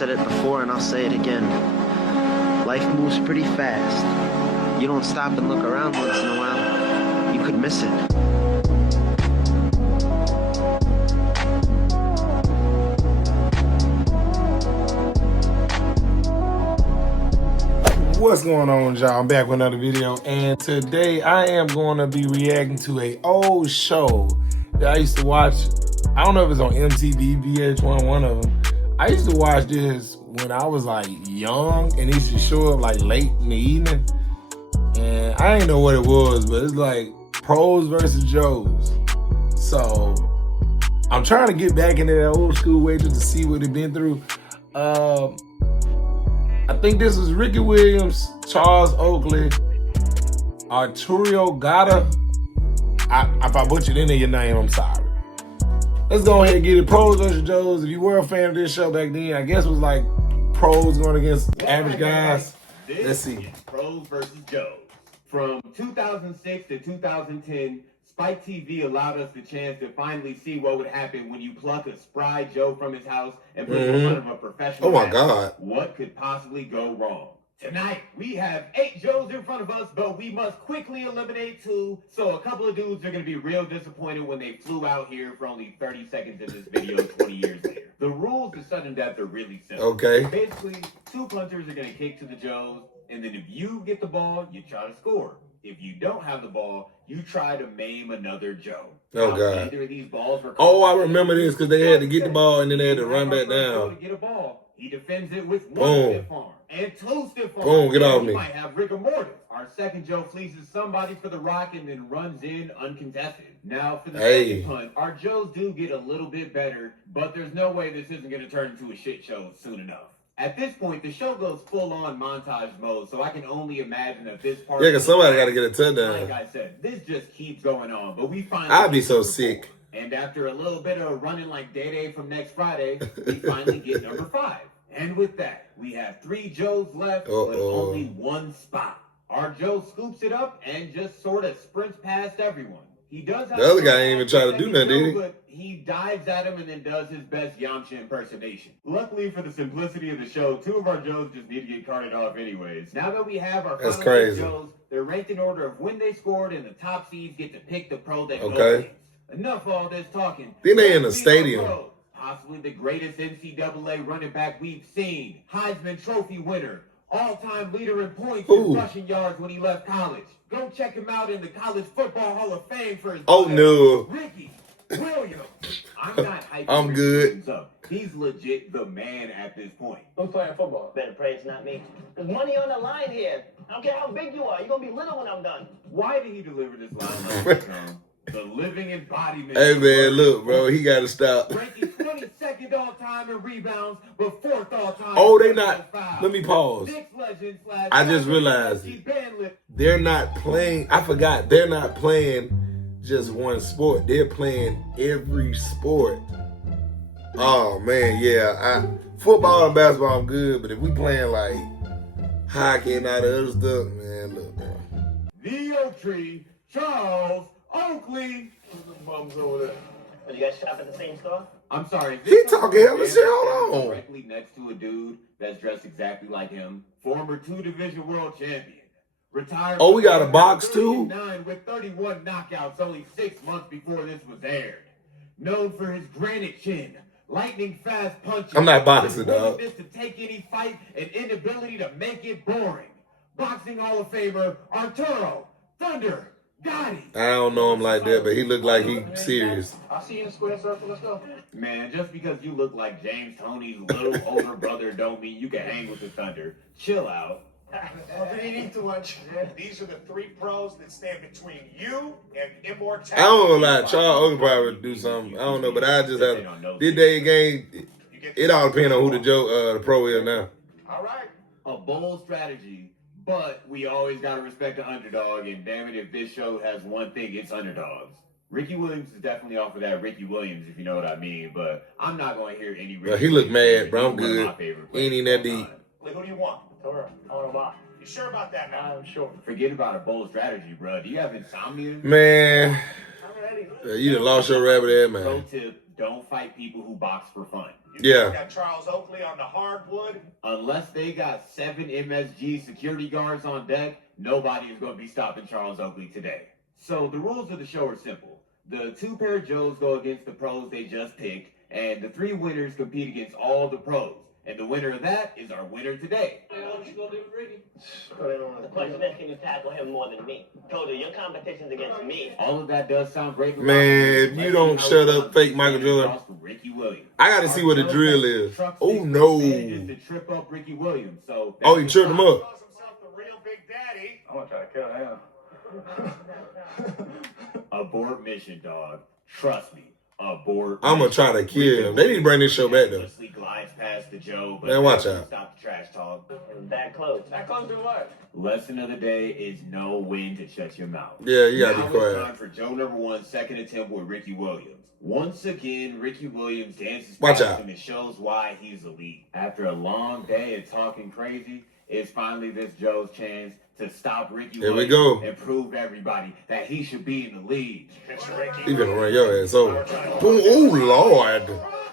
said it before and I'll say it again. Life moves pretty fast. You don't stop and look around once in a while, you could miss it. What's going on, y'all? I'm back with another video, and today I am going to be reacting to a old show that I used to watch. I don't know if it's on MTV, VH1, one of them. I used to watch this when I was like young, and it used to show up like late in the evening. And I didn't know what it was, but it's like Pros versus Joes. So I'm trying to get back into that old school way just to see what they've been through. I think this was Ricky Williams, Charles Oakley, Arturo Gata. If I butchered any of your name, I'm sorry. Let's go ahead and get it. Pros versus Joes. If you were a fan of this show back then, I guess it was like pros going against average guys. Let's see. Pros versus Joes. From 2006 to 2010, Spike TV allowed us the chance to finally see what would happen when you pluck a spry Joe from his house and put him in front of a professional. Oh my God. What could possibly go wrong? Tonight, we have 8 Joes in front of us, but we must quickly eliminate 2. So a couple of dudes are going to be real disappointed when they flew out here for only 30 seconds in this video 20 years later. The rules to sudden death are really simple. Okay. Basically, 2 punters are going to kick to the Joes, and then if you get the ball, you try to score. If you don't have the ball, you try to maim another Joe. Oh, God. Either of these balls were I remember this because they had to get the ball and then they had to run back down. To get a ball, he defends it with 1 Boom. stiff arm and 2 stiff arms. Boom, get off me. He might have rigor mortis. Our second Joe fleeces somebody for the rock and then runs in uncontested. Now, for the second punt, our Joes do get a little bit better, but there's no way this isn't going to turn into a shit show soon enough. At this point, the show goes full-on montage mode, so I can only imagine that this part... Yeah, because somebody got to get a touchdown. Like I said, this just keeps going on, but we finally... I'd be so sick. And after a little bit of running like Day-Day from next Friday, we finally get number 5. And with that, we have 3 Joes left, but only 1 spot. Our Joe scoops it up and just sort of sprints past everyone. He does have the other guy ain't even try to do nothing, did he? But he dives at him and then does his best Yamcha impersonation. Luckily for the simplicity of the show, 2 of our Joes just need to get carted off anyways. Now that we have our final 6 Joes, they're ranked in order of when they scored, and the top seeds get to pick the pro that goes against. Enough all this talking. Then they in the stadium. Possibly the greatest NCAA running back we've seen. Heisman Trophy winner. All-time leader in points and rushing yards when he left college. Go check him out in the College Football Hall of Fame for his Ricky Williams. I'm not hyping I'm good. Up. He's legit the man at this point. Who's playing football? Better pray it's not me. There's money on the line here. I don't care how big you are. You're going to be little when I'm done. Why did he deliver this line like this, The living embodiment. Hey, man, look, bro. He got to stop. Ranking 22nd all-time in rebounds, but 4th all-time. They not. Let me pause. I just realized they're not playing. I forgot. They're not playing just one sport. They're playing every sport. Oh, man, yeah. Football and basketball, I'm good. But if we playing like hockey and all the other stuff, man, look, bro. The Oak Tree, Charles Oakley. Who's the bums over there? Did you guys shop at the same store? I'm sorry. He talking hella shit. Hold on. Directly next to a dude that's dressed exactly like him. Former 2-division world champion. Retired. We got a box too? With 31 knockouts only 6 months before this was aired. Known for his granite chin, lightning fast punches. I'm not boxing, dog. Willingness to take any fight and inability to make it boring. Boxing Hall of Famer Arturo Thunder Gotti. I don't know him like that, but he looked like he serious. I'll see you in the square circle. Let's go. Man, just because you look like James Toney's little older brother don't mean you can hang with the Thunder. Chill out. They eat too much. These are the 3 pros that stand between you and immortality. I don't know lie. Charles Oakley probably would do something. I don't know, but I just have this day game. It all depends on who the pro is now. All right. A bold strategy, but we always gotta respect the underdog. And damn it, if this show has one thing, it's underdogs. Ricky Williams is definitely off of that Ricky Williams, if you know what I mean. But I'm not going to hear any Ricky He look Williams. mad, bro. I'm good. Ain't even that deep. Who do you want? Sure. I want to buy. You sure about that now? I'm sure. Forget about a bold strategy, bro. Do you have insomnia? Man, I'm ready. you done lost your rabbit head, Pro man. tip, don't fight people who box for fun. Yeah. You got Charles Oakley on the hardwood. Unless they got 7 MSG security guards on deck, nobody is going to be stopping Charles Oakley today. So the rules of the show are simple. The 2 pair of Joes go against the pros they just picked, and the 3 winners compete against all the pros. And the winner of that is our winner today. The question is, can you tackle him more than me? Told you, your competition's against me. All of that does sound great. Man, if you don't shut up, fake Michael Jordan. Ricky Williams. I got to see what the drill is. Oh, no. Manages to trip up Ricky Williams. So Oh, he tripped him up. Calls himself the real Big Daddy. I'm gonna try to kill him. Abort mission, dog. Trust me. Abort. I'm going to try to kill him. They need to bring this show back, though. Glides past the Joe, but Man, watch out. Stop the trash talk. Bad clothes. That close to what? Lesson of the day is know when to shut your mouth. Yeah, you got to Now be it's quiet. time for Joe number 1, second attempt with Ricky Williams. Once again, Ricky Williams dances Watch past out. him and shows why he's elite. After a long day of talking crazy, it's finally this Joe's chance to stop Ricky Here we Williams go. and prove to everybody that he should be in the league. Mr. Ricky. He finna run your ass over. Oh, Lord.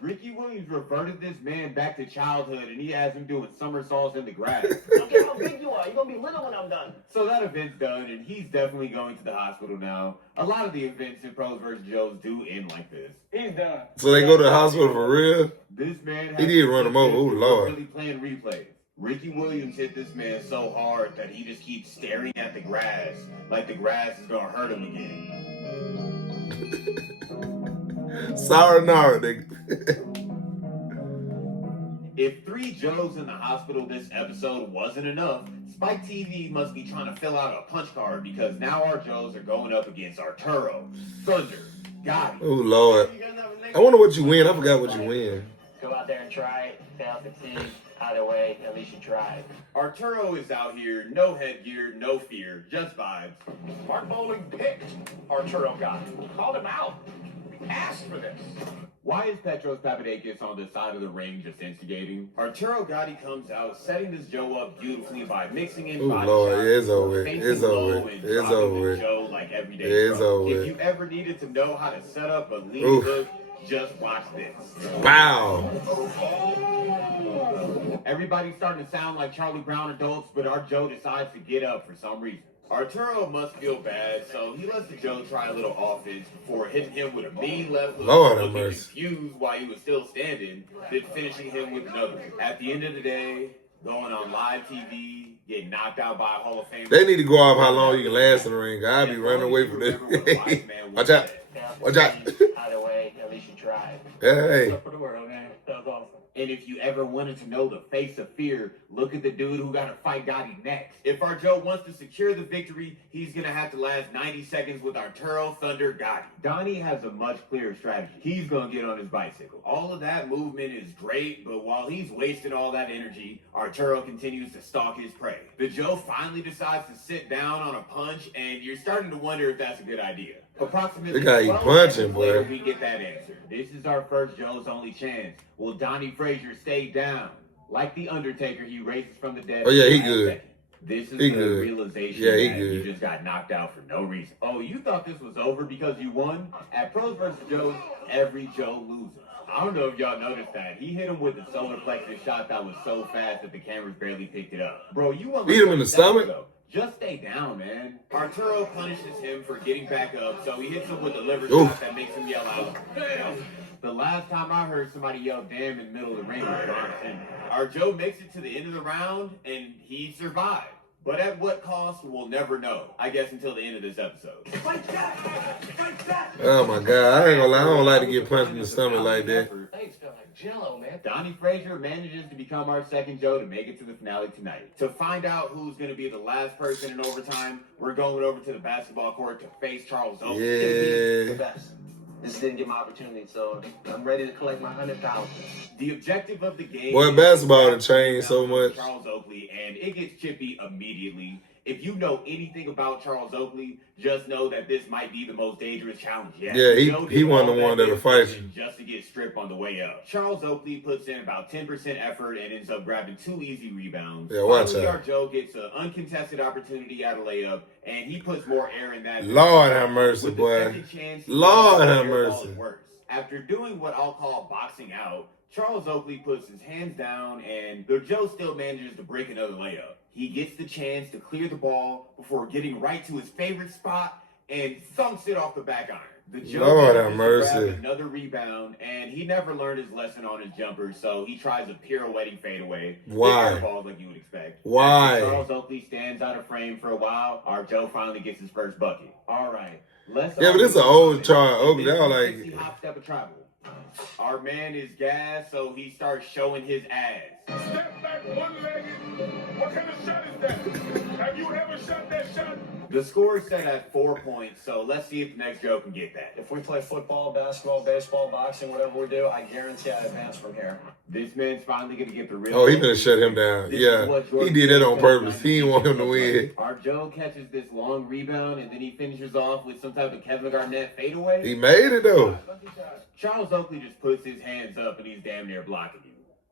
Ricky Williams reverted this man back to childhood, and he has him doing somersaults in the grass. Don't care how big you are. You're going to be little when I'm done. So that event's done, and he's definitely going to the hospital now. A lot of the events in Pros vs. Joes do end like this. He's done. So they go to the hospital for real? This man He did run him over. Oh, Lord. Really playing replays. Ricky Williams hit this man so hard that he just keeps staring at the grass, like the grass is gonna hurt him again. Sorry, no, nigga. If 3 Joes in the hospital this episode wasn't enough, Spike TV must be trying to fill out a punch card because now our Joes are going up against Arturo, Thunder, Gotti. Oh, Lord. I wonder what you win. I forgot what you win. Go out there and try it. Fail, succeed. Either way, at least you tried. Arturo is out here, no headgear, no fear, just vibes. Mark Bowling picked Arturo Gotti. Called him out. Asked for this. Why is Petros Papadakis on the side of the ring just instigating? Arturo Gotti comes out, setting this Joe up beautifully by mixing in Oh, body Lord, shots, it's over. fainting It's low over. and It's dropping over. the Joe like everyday It's pro. over. If you ever needed to know how to set up a lead Oof. hook, just watch this. Wow. Everybody's starting to sound like Charlie Brown adults, but our Joe decides to get up for some reason. Arturo must feel bad, so he lets the Joe try a little offense before hitting him with a mean left hook, Lord have looking mercy. confused while he was still standing, then finishing him with another. At the end of the day, going on live TV, getting knocked out by a Hall of Famer. They need to go off how long you can last in the ring. I'll be running away from this. Watch out. Watch out. Either way, at least you tried. Hey. For the world, man. That was awesome. And if you ever wanted to know the face of fear, look at the dude who got to fight Gotti next. If our Joe wants to secure the victory, he's going to have to last 90 seconds with Arturo Thunder Gotti. Donnie has a much clearer strategy. He's going to get on his bicycle. All of that movement is great, but while he's wasting all that energy, Arturo continues to stalk his prey. The Joe finally decides to sit down on a punch, and you're starting to wonder if that's a good idea. Approximately Look how he 12 punching, seconds later, boy. we get that answer. This is our first Joe's only chance. Will Donnie Frazier stay down? Like the Undertaker, he races from the dead. Oh, yeah, he last good. second. This is He the good. realization Yeah, he that good. you just got knocked out for no reason. Oh, you thought this was over because you won? At Pros vs. Joes, every Joe loses. I don't know if y'all noticed that. He hit him with the solar plexus shot that was so fast that the cameras barely picked it up. Bro, you won. Beat him in the 30 seconds stomach? ago. Just stay down, man. Arturo punishes him for getting back up, so he hits him with the liver Oof. shot that makes him yell out. The last time I heard somebody yell damn in the middle of the ring was John Cena. Our Joe makes it to the end of the round, and he survived. But at what cost, we'll never know. I guess until the end of this episode. Oh, my God. I ain't gonna lie. I don't like to get punched in the stomach like that. Things feel like jello, man. Donnie Frazier manages to become our second Joe to make it to the finale tonight. To find out who's going to be the last person in overtime, we're going over to the basketball court to face Charles Oakley. The Yeah. best. This didn't get my opportunity, so I'm ready to collect my 100,000. The objective of the game Boy, is basketball to done changed so much. Charles Oakley, and it gets chippy immediately. If you know anything about Charles Oakley, just know that this might be the most dangerous challenge yet. Yeah, Joe he did wasn't all the one that that'll fight you. just to get stripped on the way up. Charles Oakley puts in about 10% effort and ends up grabbing 2 easy rebounds. Yeah, watch Finally, out. our Joe gets an uncontested opportunity at a layup, and he puts more air in that. Lord have mercy, With the boy. second chance, he Lord makes the have air ball mercy. worse. After doing what I'll call boxing out, Charles Oakley puts his hands down and the Joe still manages to break another layup. He gets the chance to clear the ball before getting right to his favorite spot and thunks it off the back iron. The Joe Lord have manages to mercy. grab another rebound, and he never learned his lesson on his jumper, so he tries a pirouetting fadeaway. Why? Balls like you would expect. Why? After Charles Oakley stands out of frame for a while, our Joe finally gets his first bucket. All right. Let's Yeah, but this is an old Charles Oakley. That was like, hop step of travel. Our man is gassed, so he starts showing his ass. Step back one-legged. What kind of shot is that? Have you ever shot that shot? The score is set at 4 points, so let's see if the next Joe can get that. If we play football, basketball, baseball, boxing, whatever we do, I guarantee I advance from here. This man's finally going to get the real. oh, he gonna shut him down. This Yeah, is what he Jordan did that Spieth on purpose. He didn't want him to does. win. Our Joe catches this long rebound, and then he finishes off with some type of Kevin Garnett fadeaway. He made it though. Charles Oakley just puts his hands up, and he's damn near blocking you.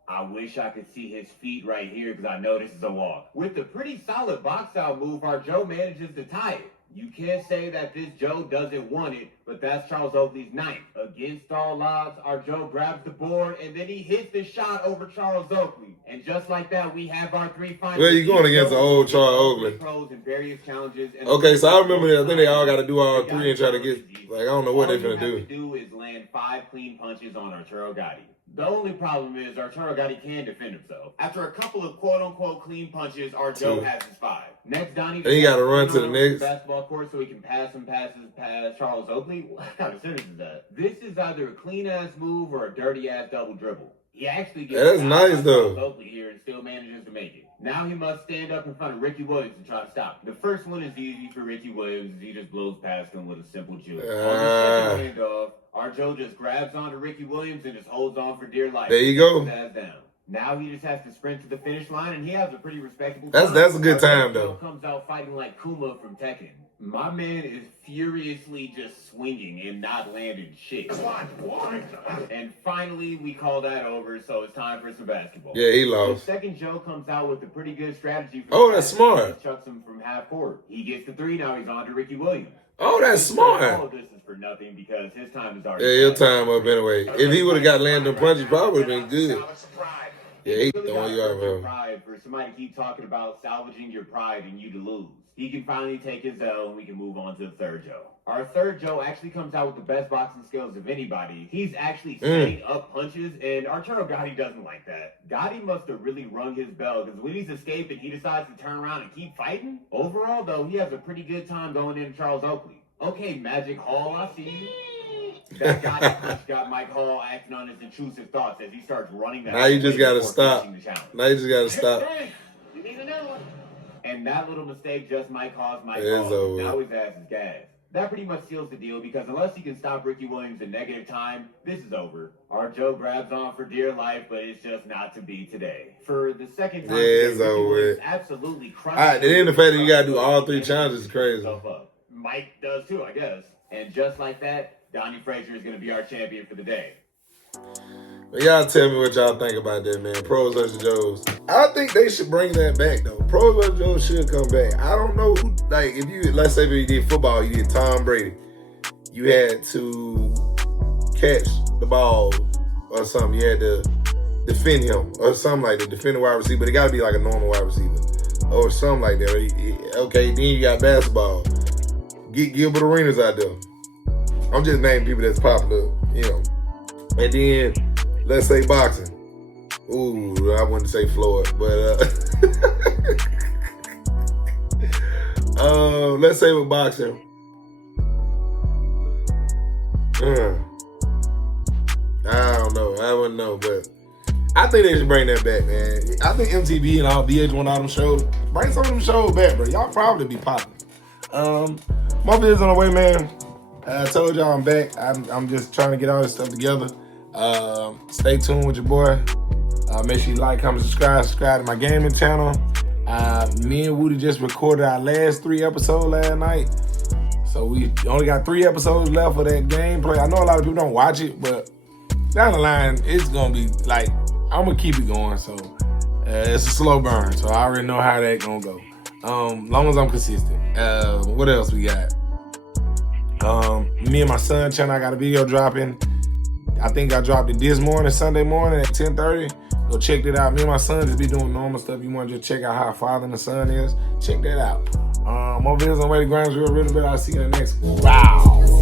I wish I could see his feet right here because I know this is a walk. With a pretty solid box out move, our Joe manages to tie it. You can't say that this Joe doesn't want it, but that's Charles Oakley's ninth. Against all odds, our Joe grabs the board, and then he hits the shot over Charles Oakley. And just like that, we have our three finals. Well, you going against the old Charles Oakley. Pros in various challenges. And Okay, so I remember that. I think they all got to do all three and try to get. Like I don't know what they're gonna All you do. have to do is land 5 clean punches on Arturo Gatti. The only problem is Arturo Gatti can defend himself. After a couple of quote-unquote clean punches, our Joe has his 5. Next, Donnie. Then he gotta run to the next. Basketball court so he can pass some passes past Charles Oakley. What kind of sentence is that? This is either a clean-ass move or a dirty-ass double dribble. He actually gets That's nice, though. Charles Oakley here and still manages to make it. Now he must stand up in front of Ricky Williams and try to stop him. The first one is easy for Ricky Williams. He just blows past him with a simple juke. On the second handoff, our Joe just grabs onto Ricky Williams and just holds on for dear life. There you go. His ass down. Now he just has to sprint to the finish line, and he has a pretty respectable. That's a good time, Our though. Joe comes out fighting like Kuma from Tekken. My man is furiously just swinging and not landing shit. And finally, we call that over, so it's time for some basketball. Yeah, he The lost. second Joe comes out with a pretty good strategy. For Oh, that's smart. He chucks him from half court. He gets the 3. Now he's on to Ricky Williams. Oh, that's All smart. of this is for nothing because his time is already. Yeah, your passed. time up anyway. If he would have got landing punches, probably would have been good. Yeah, he Really throwing gotta you out, work your bro. pride for somebody to keep talking about salvaging your pride and you to lose. He can finally take his L and we can move on to the third Joe. Our third Joe actually comes out with the best boxing skills of anybody. He's actually setting up punches, and Arturo Gatti doesn't like that. Gotti must have really rung his bell because when he's escaping, he decides to turn around and keep fighting. Overall, though, he has a pretty good time going into Charles Oakley. Okay, Magic Hall, I see you. That Gotti punch got Mike Hall acting on his intrusive thoughts as he starts running that. Now you just way gotta before stop. finishing the challenge. Now you just gotta stop. You need another one. And that little mistake just might cause Mike It is Hall. over. Now his ass is gassed. That pretty much seals the deal because unless he can stop Ricky Williams in negative time, this is over. Our Joe grabs on for dear life, but it's just not to be today. For the second time, Yeah, today, it's Ricky over Williams with. absolutely crushed. Alright, then the fact that you gotta do all 3 challenges is crazy. Mike does too, I guess. And just like that, Donnie Frazier is going to be our champion for the day. But y'all tell me what y'all think about that, man. Pros versus Joes. I think they should bring that back, though. Pros versus Joes should come back. I don't know who, like, if you, let's say if you did football, you did Tom Brady. You had to catch the ball or something. You had to defend him or something like that. Defend the wide receiver. But it got to be like a normal wide receiver or something like that. Okay, then you got basketball. Get Gilbert Arenas out there. I'm just naming people that's popular, you know. And then, let's say boxing. Ooh, I wouldn't say Floyd, but let's say with boxing. I don't know. I wouldn't know, but I think they should bring that back, man. I think MTV and all VH1, all them shows, bring some of them shows back, bro. Y'all probably be popular. My video's on the way, man. I told y'all I'm back. I'm just trying to get all this stuff together. Stay tuned with your boy. Make sure you like, comment, subscribe to my gaming channel. Me and Woody just recorded our last 3 episodes last night. So we only got 3 episodes left for that gameplay. I know a lot of people don't watch it, but down the line, it's gonna be like, I'm gonna keep it going. So it's a slow burn. So I already know how that gonna go. Long as I'm consistent. What else we got? Me and my son channel, I got a video dropping I think I dropped it this morning, Sunday morning at 10:30. Go check that out. Me and my son just be doing normal stuff. You want to just check out how a father and a son is? Check that out. More videos on Way to Grind real bit. I'll see you in the next one. Wow.